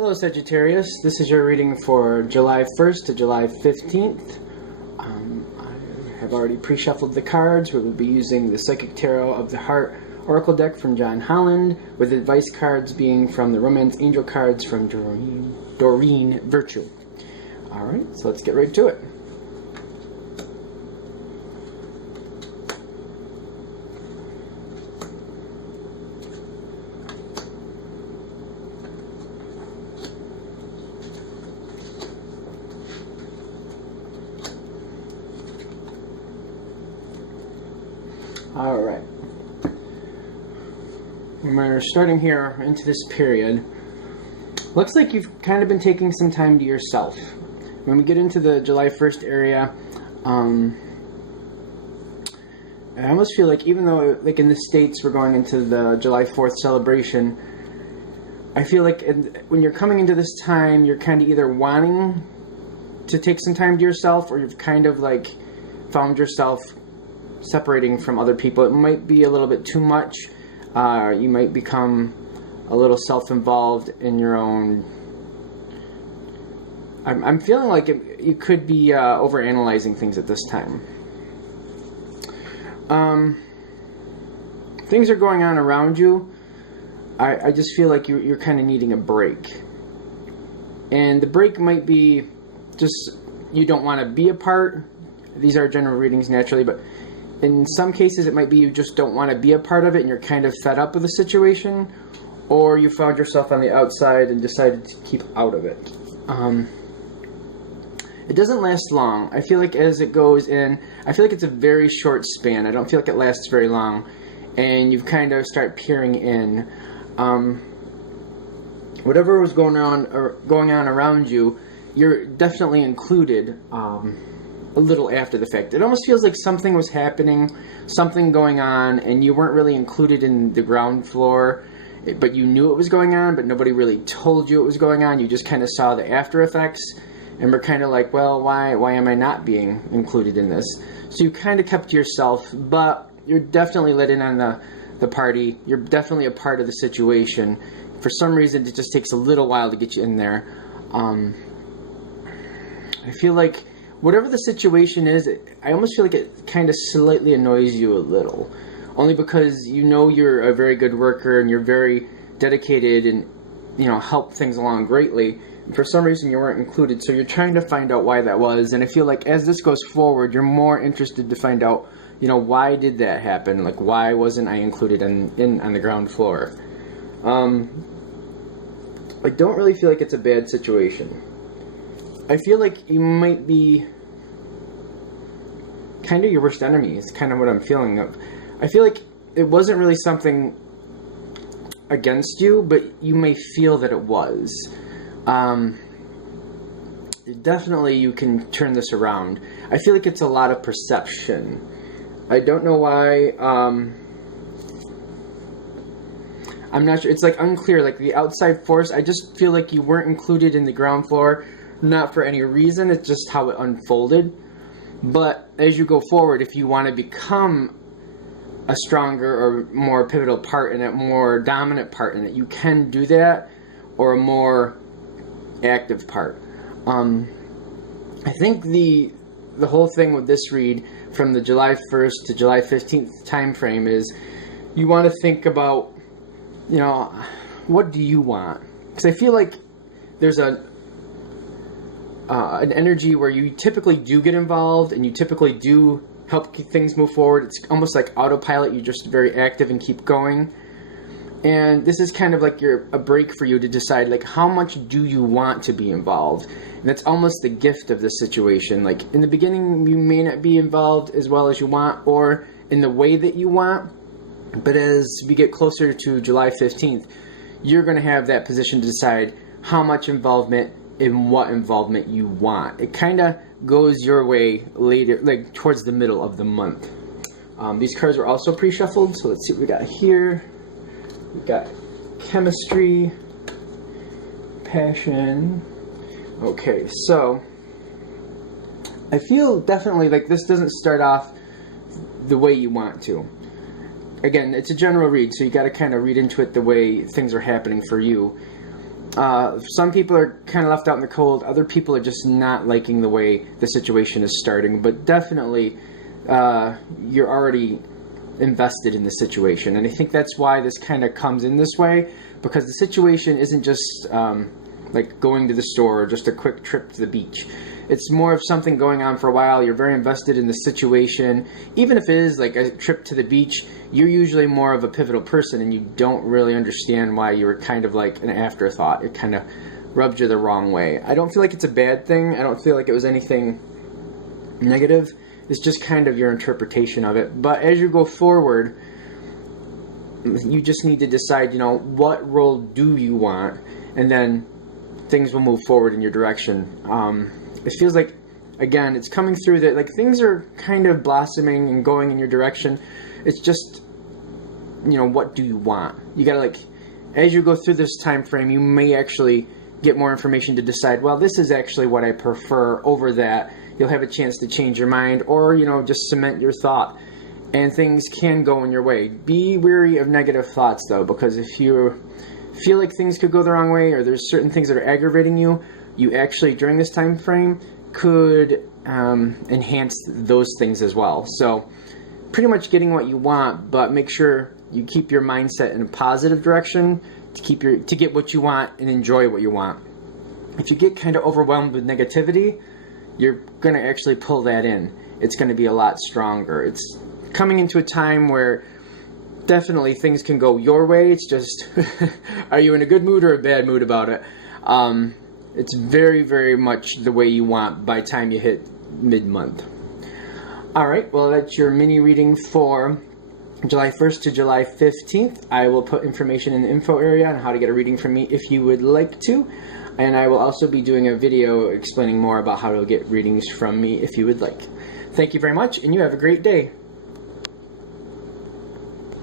Hello Sagittarius, this is your reading for July 1st to July 15th. I have already pre-shuffled the cards. We will be using the Psychic Tarot of the Heart Oracle deck from John Holland, with advice cards being from the Romance Angel cards from Doreen Virtue. Alright, so let's get right to it. Alright, we're starting here into this period. Looks like you've kind of been taking some time to yourself. When we get into the July 1st area, I almost feel like, even though like in the States we're going into the July 4th celebration, I feel like when you're coming into this time, you're kind of either wanting to take some time to yourself, or you've kind of like found yourself separating from other people. It might be a little bit too much. You might become a little self-involved in your own. I'm feeling like you could be overanalyzing things at this time. Things are going on around you. I just feel like you're kind of needing a break. And the break might be just you don't want to be apart. These are general readings naturally, but in some cases, it might be you just don't want to be a part of it and you're kind of fed up with the situation, or you found yourself on the outside and decided to keep out of it. It doesn't last long. I feel like as it goes in, I feel like it's a very short span. I don't feel like it lasts very long, and you've kind of start peering in. Whatever was going on around you, you're definitely included. A little after the fact. It almost feels like something was happening, something going on, and you weren't really included in the ground floor, but you knew it was going on, but nobody really told you it was going on. You just kind of saw the after effects, and were kind of like, well, why am I not being included in this? So you kind of kept to yourself, but you're definitely let in on the party. You're definitely a part of the situation. For some reason, it just takes a little while to get you in there. I feel like whatever the situation is, I almost feel like it kind of slightly annoys you a little. Only because you know you're a very good worker and you're very dedicated and, you know, help things along greatly. And for some reason you weren't included, so you're trying to find out why that was. And I feel like as this goes forward, you're more interested to find out, you know, why did that happen? Like, why wasn't I included on the ground floor? I don't really feel like it's a bad situation. I feel like you might be kind of your worst enemy is kind of what I'm feeling of. I feel like it wasn't really something against you, but you may feel that it was. Definitely you can turn this around. I feel like it's a lot of perception. I don't know why. I'm not sure. It's like unclear, like the outside force. I just feel like you weren't included in the ground floor, not for any reason. It's just how it unfolded. But as you go forward, if you want to become a stronger or more pivotal part in it, more dominant part in it, you can do that, or a more active part. I think the whole thing with this read from the July 1st to July 15th time frame is you want to think about, you know, what do you want? Because I feel like there's an energy where you typically do get involved and you typically do help keep things move forward. It's almost like autopilot. You're just very active and keep going. And this is kind of like a break for you to decide, like, how much do you want to be involved? And that's almost the gift of this situation. Like, in the beginning, you may not be involved as well as you want, or in the way that you want. But as we get closer to July 15th, you're going to have that position to decide how much involvement and what involvement you want. It kind of goes your way later, like towards the middle of the month. These cards are also pre-shuffled, so let's see what we got here. We got chemistry, passion. Okay, so I feel definitely like this doesn't start off the way you want to. Again, it's a general read, so you got to kind of read into it the way things are happening for you. Some people are kind of left out in the cold. Other people are just not liking the way the situation is starting. But definitely, you're already invested in the situation. And I think that's why this kind of comes in this way, because the situation isn't just like going to the store or just a quick trip to the beach. It's more of something going on for a while. You're very invested in the situation. Even if it is like a trip to the beach, you're usually more of a pivotal person and you don't really understand why you were kind of like an afterthought. It kind of rubbed you the wrong way. I don't feel like it's a bad thing. I don't feel like it was anything negative. It's just kind of your interpretation of it. But as you go forward, you just need to decide, you know, what role do you want? And then things will move forward in your direction. It feels like, again, it's coming through that like things are kind of blossoming and going in your direction. It's just, you know, what do you want? You gotta, like, as you go through this time frame, you may actually get more information to decide, well, this is actually what I prefer over that. You'll have a chance to change your mind, or, you know, just cement your thought. And things can go in your way. Be wary of negative thoughts, though, because if you feel like things could go the wrong way, or there's certain things that are aggravating you, you actually, during this time frame, could enhance those things as well. So pretty much getting what you want, but make sure you keep your mindset in a positive direction to get what you want and enjoy what you want. If you get kind of overwhelmed with negativity, you're going to actually pull that in. It's going to be a lot stronger. It's coming into a time where definitely things can go your way. It's just, are you in a good mood or a bad mood about it? It's very, very much the way you want by the time you hit mid-month. Alright, well, that's your mini reading for July 1st to July 15th. I will put information in the info area on how to get a reading from me if you would like to. And I will also be doing a video explaining more about how to get readings from me if you would like. Thank you very much, and you have a great day.